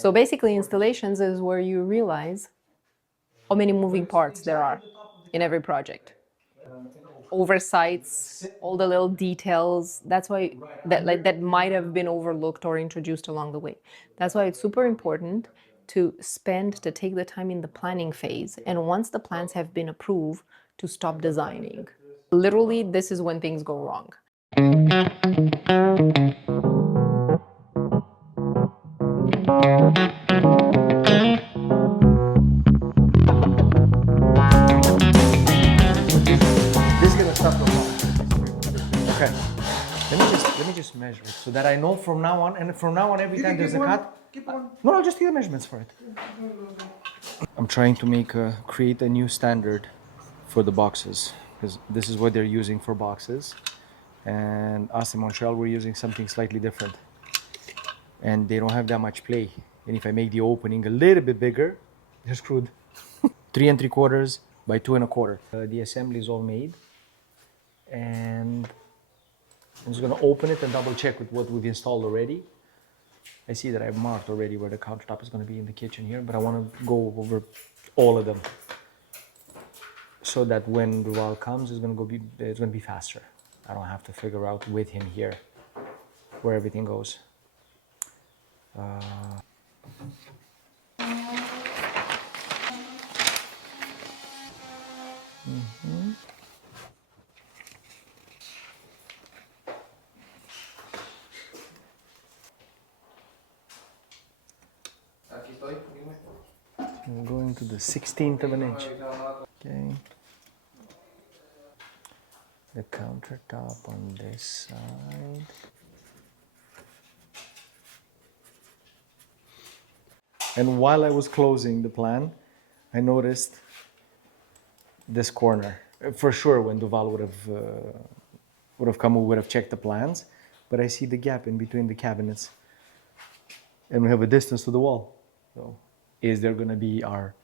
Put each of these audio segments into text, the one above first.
So basically, installations is where you realize how many moving parts there are in every project. Oversights, all the little details. That's why that might have been overlooked or introduced along the way. That's why it's super important to take the time in the planning phase. And once the plans have been approved, to stop designing. Literally, this is when things go wrong. This is gonna stop the wall. Okay. Let me just measure it so that I know from now on. And from now on, every time there's a cut. Keep on. No, I'll just get the measurements for it. I'm trying to create a new standard for the boxes, because this is what they're using for boxes, and us in Montreal we're using something slightly different, and they don't have that much play. And if I make the opening a little bit bigger, they're screwed. 3 3/4 by 2 1/4. The assembly is all made, and I'm just gonna open it and double check with what we've installed already. I see that I've marked already where the countertop is going to be in the kitchen here, but I want to go over all of them so that when Duval comes, it's going to be faster. I don't have to figure out with him here where everything goes. I'm going to the 16th of an inch. Okay. The countertop on this side. And while I was closing the plan, I noticed this corner. For sure, when Duval would have come, we would have checked the plans. But I see the gap in between the cabinets, and we have a distance to the wall. So, is there going to be our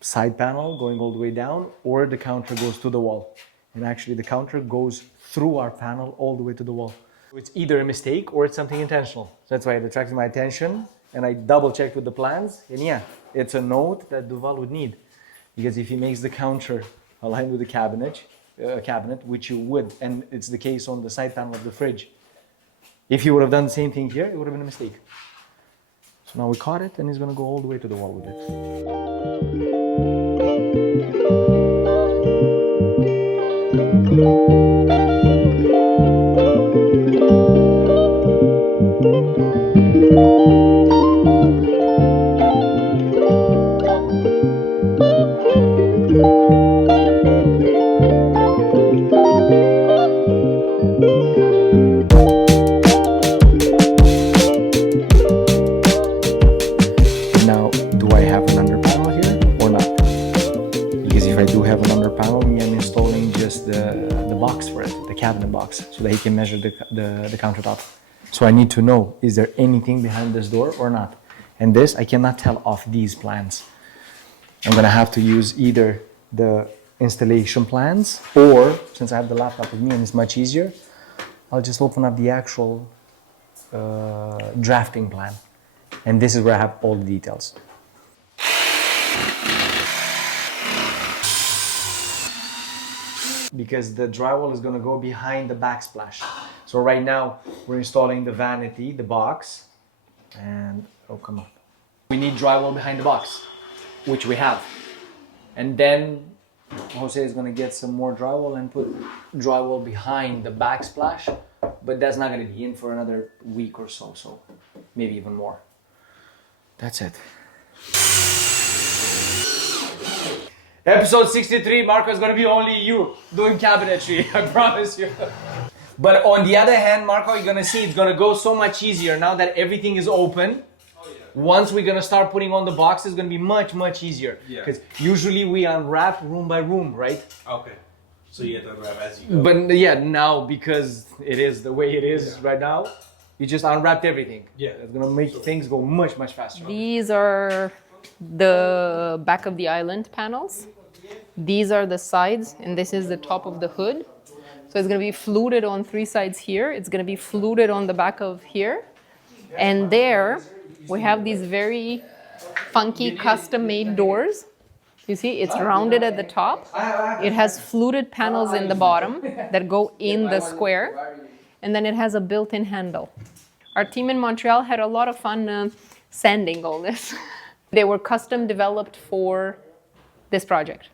side panel going all the way down, or the counter goes to the wall? And actually, the counter goes through our panel all the way to the wall. So it's either a mistake or it's something intentional. So that's why it attracted my attention, and I double checked with the plans. And yeah, it's a note that Duval would need, because if he makes the counter aligned with the cabinet, which you would, and it's the case on the side panel of the fridge. If he would have done the same thing here, it would have been a mistake. So now we caught it, and he's going to go all the way to the wall with cabinet box, so that he can measure the countertop. So I need to know, is there anything behind this door or not? And this I cannot tell off these plans. I'm gonna have to use either the installation plans, or since I have the laptop with me and it's much easier, I'll just open up the actual drafting plan. And this is where I have all the details. Because the drywall is going to go behind the backsplash. So right now we're installing the vanity, the box, and oh come on. We need drywall behind the box, which we have. And then Jose is going to get some more drywall and put drywall behind the backsplash, but that's not going to be in for another week or so, so maybe even more. That's it. Episode 63, Marco, is going to be only you doing cabinetry, I promise you. But on the other hand, Marco, you're going to see it's going to go so much easier now that everything is open. Oh, yeah. Once we're going to start putting on the boxes, it's going to be much, much easier. Because usually we unwrap room by room, right? Okay. So you get to unwrap as you go. But yeah, now because it is the way it is right now, you just unwrapped everything. Yeah. It's going to make things go much, much faster. These are the back of the island panels. These are the sides, and this is the top of the hood. So it's going to be fluted on 3 sides here. It's going to be fluted on the back of here. And there, We have these very funky custom-made doors. You see, it's rounded at the top. It has fluted panels in the bottom that go in the square. And then it has a built-in handle. Our team in Montreal had a lot of fun sanding all this. They were custom developed for this project.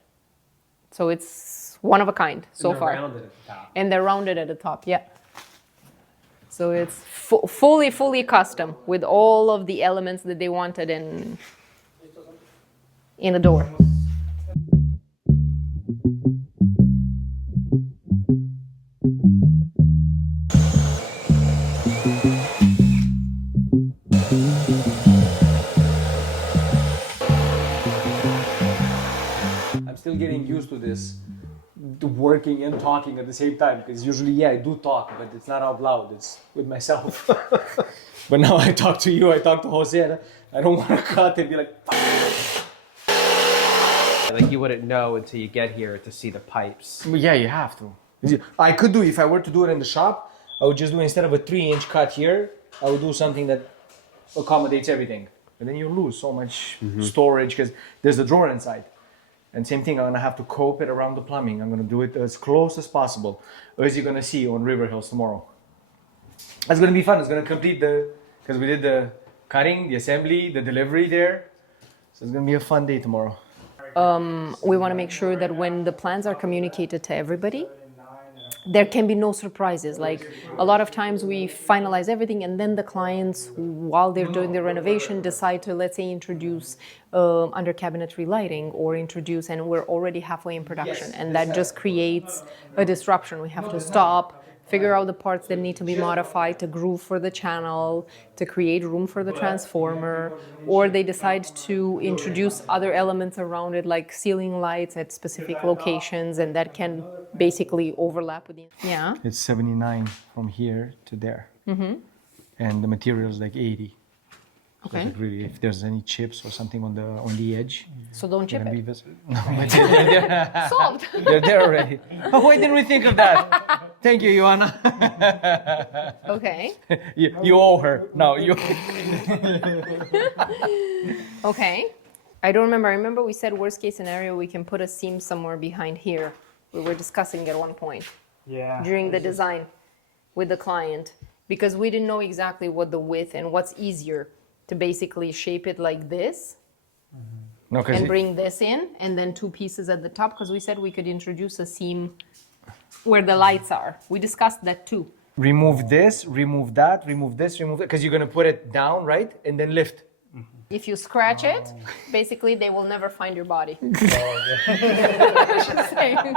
So it's one of a kind so far. Rounded at the top. And they're rounded at the top, yeah. So it's fully custom with all of the elements that they wanted in a door. I'm still getting used to this, to working and talking at the same time, because usually, yeah, I do talk, but it's not out loud, it's with myself. But now I talk to you, I talk to Jose, and I don't want to cut and be like, Like you wouldn't know until you get here to see the pipes. yeah, you have to. I could do, if I were to do it in the shop, I would just do, instead of a 3-inch cut here, I would do something that accommodates everything. And then you lose so much storage, because there's a drawer inside. And same thing, I'm gonna have to cope it around the plumbing. I'm gonna do it as close as possible, as you're gonna see on River Hills tomorrow. It's gonna be fun. It's gonna complete because we did the cutting, the assembly, the delivery there. So it's gonna be a fun day tomorrow. We want to make sure that when the plans are communicated to everybody, there can be no surprises. Like a lot of times we finalize everything and then the clients, while they're doing the renovation, decide to, let's say, introduce under cabinetry lighting or introduce, and we're already halfway in production. And that just creates a disruption. We have to stop, figure out the parts that need to be modified to groove for the channel, to create room for the transformer, or they decide to introduce other elements around it, like ceiling lights at specific locations, and that can basically overlap with the... Yeah. It's 79 from here to there. And the material is like 80. So Okay. it's like really, if there's any chips or something on the edge, So don't chip gonna be it. visible. No, but they're, Solved. they're there already. Oh, why didn't we think of that? Thank you, Joanna. Okay. you owe her. No, you. Okay. I don't remember. I remember we said worst case scenario, we can put a seam somewhere behind here. We were discussing at one point Yeah. during the design with the client, because we didn't know exactly what the width and what's easier to basically shape it like this No, because and bring this in and then two pieces at the top, because we said we could introduce a seam where the lights are. We discussed that too. remove this, remove that, remove this, remove that, because you're gonna put it down, right, and then lift. If you scratch it, basically they will never find your body. Just saying.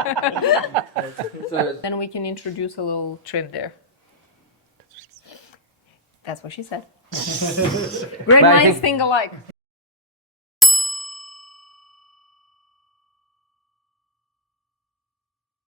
Then we can introduce a little trim there. That's what she said. Great But I minds think- think alike.